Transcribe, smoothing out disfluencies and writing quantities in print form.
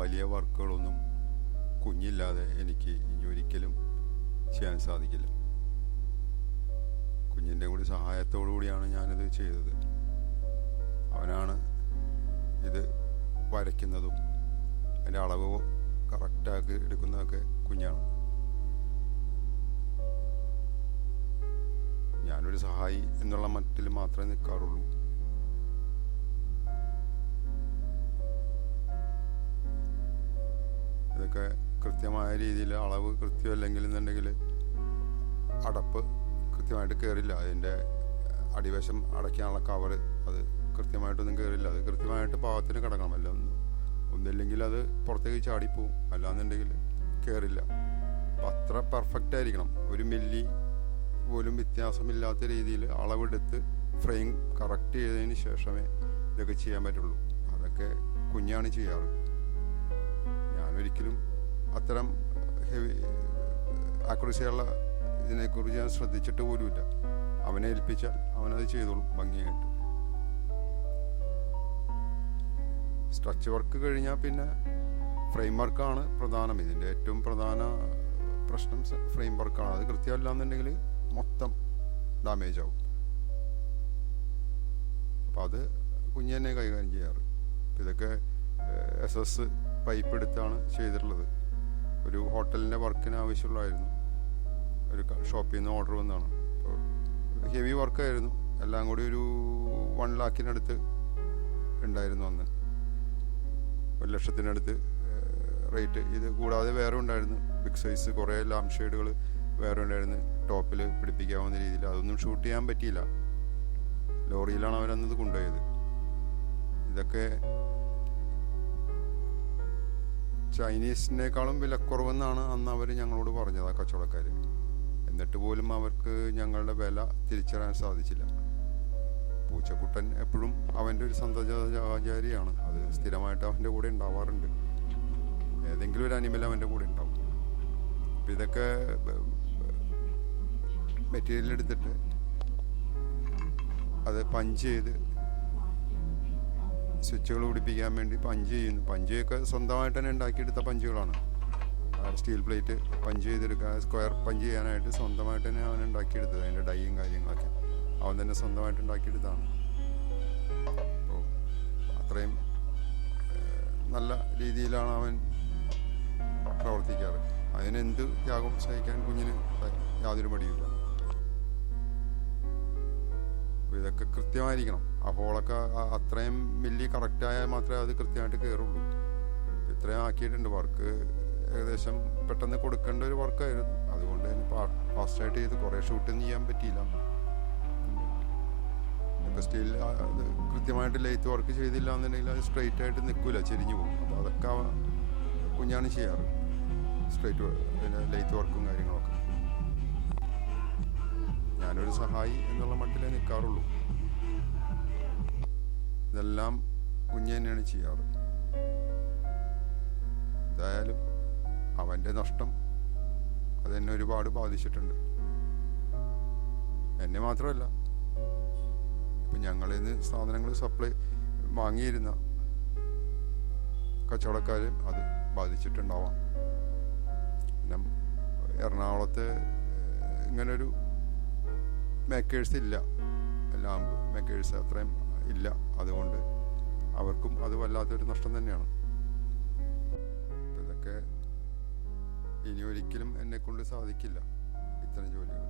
വലിയ വർക്കുകളൊന്നും കുഞ്ഞില്ലാതെ എനിക്ക് ഇനി ഒരിക്കലും ചെയ്യാൻ സാധിക്കില്ല. കുഞ്ഞിൻ്റെ കൂടി സഹായത്തോടു കൂടിയാണ് ഞാനിത് ചെയ്തത്. അവനാണ് ഇത് വരയ്ക്കുന്നതും അതിൻ്റെ അളവ് കറക്റ്റാക്കി എടുക്കുന്നതൊക്കെ കുഞ്ഞാണ്. ഞാനൊരു സഹായി എന്നുള്ള മട്ടിൽ മാത്രമേ നിൽക്കാറുള്ളൂ. ഇതൊക്കെ കൃത്യമായ രീതിയിൽ അളവ് കൃത്യമല്ലെങ്കിൽ എന്നുണ്ടെങ്കിൽ അടപ്പ് കൃത്യമായിട്ട് കയറില്ല. അതിൻ്റെ അടിവശം അടയ്ക്കാനുള്ള കവറ് അത് കൃത്യമായിട്ടൊന്നും കയറില്ല. അത് കൃത്യമായിട്ട് പാകത്തിന് കിടക്കണം. ഒന്നില്ലെങ്കിൽ അത് പുറത്തേക്ക് ചാടിപ്പോവും, അല്ലാന്നുണ്ടെങ്കിൽ കയറില്ല. അപ്പം അത്ര പെർഫെക്റ്റ് ആയിരിക്കണം. ഒരു മില്ലി പോലും വ്യത്യാസമില്ലാത്ത രീതിയിൽ അളവെടുത്ത് ഫ്രെയിം കറക്റ്റ് ചെയ്തതിന് ശേഷമേ ഇതൊക്കെ ചെയ്യാൻ പറ്റുള്ളൂ. അതൊക്കെ കുഞ്ഞാണ് ചെയ്യാറ്. ഞാനൊരിക്കലും അത്തരം ഹെവി ആക്യുറസിയുള്ള ഇതിനെക്കുറിച്ച് ഞാൻ ശ്രദ്ധിച്ചിട്ട് പോലുമില്ല. അവനെ ഏൽപ്പിച്ചാൽ അവനത് ചെയ്തോളും ഭംഗിയായിട്ട്. സ്ട്രച്ച് വർക്ക് കഴിഞ്ഞാൽ പിന്നെ ഫ്രെയിം വർക്കാണ് പ്രധാനം. ഇതിൻ്റെ ഏറ്റവും പ്രധാന പ്രശ്നം ഫ്രെയിം വർക്കാണ്. അത് കൃത്യമല്ല എന്നുണ്ടെങ്കിൽ മൊത്തം ഡാമേജ് ആവും. അപ്പം അത് കുഞ്ഞ് തന്നെ കൈകാര്യം ചെയ്യാറ്. ഇതൊക്കെ SS പൈപ്പ് എടുത്താണ് ചെയ്തിട്ടുള്ളത്. ഒരു ഹോട്ടലിൻ്റെ വർക്കിന് ആവശ്യമുള്ളതായിരുന്നു. ഒരു ഷോപ്പിൽ നിന്ന് ഓർഡർ വന്നതാണ്. അപ്പോൾ ഹെവി വർക്കായിരുന്നു. എല്ലാം കൂടി ഒരു 1 lakhിനടുത്ത് ഉണ്ടായിരുന്നു അന്ന്. 1 ലക്ഷത്തിനടുത്ത് റേറ്റ്. ഇത് കൂടാതെ വേറെ ഉണ്ടായിരുന്നു ബിഗ് സൈസ് കുറേ ലാംപ് ഷെയ്ഡുകൾ വേറെ ഉണ്ടായിരുന്നു ടോപ്പിൽ പിടിപ്പിക്കാവുന്ന രീതിയിൽ. അതൊന്നും ഷൂട്ട് ചെയ്യാൻ പറ്റിയില്ല. ലോറിയിലാണ് അവരന്നത് കൊണ്ടുപോയത്. ഇതൊക്കെ ചൈനീസിനേക്കാളും വിലക്കുറവെന്നാണ് അന്ന് അവർ ഞങ്ങളോട് പറഞ്ഞത്, ആ കച്ചവടക്കാർ. എന്നിട്ട് പോലും അവർക്ക് ഞങ്ങളുടെ വില തിരിച്ചറിയാൻ സാധിച്ചില്ല. പൂച്ചക്കുട്ടൻ എപ്പോഴും അവൻ്റെ ഒരു സന്തോഷാചാരിയാണ്. അത് സ്ഥിരമായിട്ട് അവൻ്റെ കൂടെ ഉണ്ടാവാറുണ്ട്. ഏതെങ്കിലും ഒരു അനിമൽ അവൻ്റെ കൂടെ ഉണ്ടാവും. അപ്പം ഇതൊക്കെ മെറ്റീരിയൽ എടുത്തിട്ട് അത് പഞ്ച് ചെയ്ത് സ്വിച്ചുകൾ പിടിപ്പിക്കാൻ വേണ്ടി പഞ്ച് ചെയ്യുന്നു. പഞ്ചൊക്കെ സ്വന്തമായിട്ട് തന്നെ ഉണ്ടാക്കിയെടുത്ത പഞ്ചുകളാണ്. സ്റ്റീൽ പ്ലേറ്റ് പഞ്ച് ചെയ്തെടുക്കുക, സ്ക്വയർ പഞ്ച് ചെയ്യാനായിട്ട് സ്വന്തമായിട്ട് തന്നെ അവൻ ഉണ്ടാക്കിയെടുത്തത്. അതിൻ്റെ ഡൈയും കാര്യങ്ങളൊക്കെ അവൻ തന്നെ സ്വന്തമായിട്ട് ഉണ്ടാക്കിയെടുത്താണ്. അപ്പോൾ അത്രയും നല്ല രീതിയിലാണ് അവൻ പ്രവർത്തിക്കാറ്. അതിനെന്ത് ത്യാഗം സഹിക്കാൻ കുഞ്ഞിന് യാതൊരു മടിയില്ല. അപ്പോൾ ഇതൊക്കെ കൃത്യമായിരിക്കണം. ആ ഹോളൊക്കെ അത്രയും മില്ലി കറക്റ്റായാൽ മാത്രമേ അത് കൃത്യമായിട്ട് കയറുള്ളൂ. ഇത്രയും ആക്കിയിട്ടുണ്ട്. വർക്ക് ഏകദേശം പെട്ടെന്ന് കൊടുക്കേണ്ട ഒരു വർക്കായിരുന്നു. അതുകൊണ്ട് തന്നെ ഫാസ്റ്റായിട്ട് ചെയ്ത് കുറേ ഷൂട്ടൊന്നും ചെയ്യാൻ പറ്റിയില്ല. ഇപ്പോൾ സ്റ്റീൽ അത് കൃത്യമായിട്ട് ലെയ്ത്ത് വർക്ക് ചെയ്തില്ല എന്നുണ്ടെങ്കിൽ അത് സ്ട്രെയിറ്റ് ആയിട്ട് നിൽക്കില്ല, ചെരിഞ്ഞു പോകും. അപ്പോൾ അതൊക്കെ കുഞ്ഞാണ് ചെയ്യാറ്. സ്ട്രെയിറ്റ് പിന്നെ ലെയ്ത്ത് വർക്കും കാര്യങ്ങളൊക്കെ. ഞാനൊരു സഹായി എന്നുള്ള മട്ടിലേ നിൽക്കാറുള്ളൂ. ഇതെല്ലാം കുഞ്ഞ് തന്നെയാണ് ചെയ്യാറ്. എന്തായാലും അവൻ്റെ നഷ്ടം അതെന്നെ ഒരുപാട് ബാധിച്ചിട്ടുണ്ട്. എന്നെ മാത്രമല്ല, ഇപ്പം ഞങ്ങളിൽ നിന്ന് സാധനങ്ങൾ സപ്ലൈ വാങ്ങിയിരുന്ന കച്ചവടക്കാരും അത് ബാധിച്ചിട്ടുണ്ടാവാം. പിന്നെ എറണാകുളത്ത് ഇങ്ങനൊരു മേക്കേഴ്സ് ഇല്ല, ലാമ്പ് മേക്കേഴ്സ് അത്രയും ഇല്ല. അതുകൊണ്ട് അവർക്കും അത് വല്ലാത്തൊരു നഷ്ടം തന്നെയാണ്. ഇതൊക്കെ ഇനി ഒരിക്കലും എന്നെക്കൊണ്ട് സാധിക്കില്ല ഇത്തരം ജോലികൾ.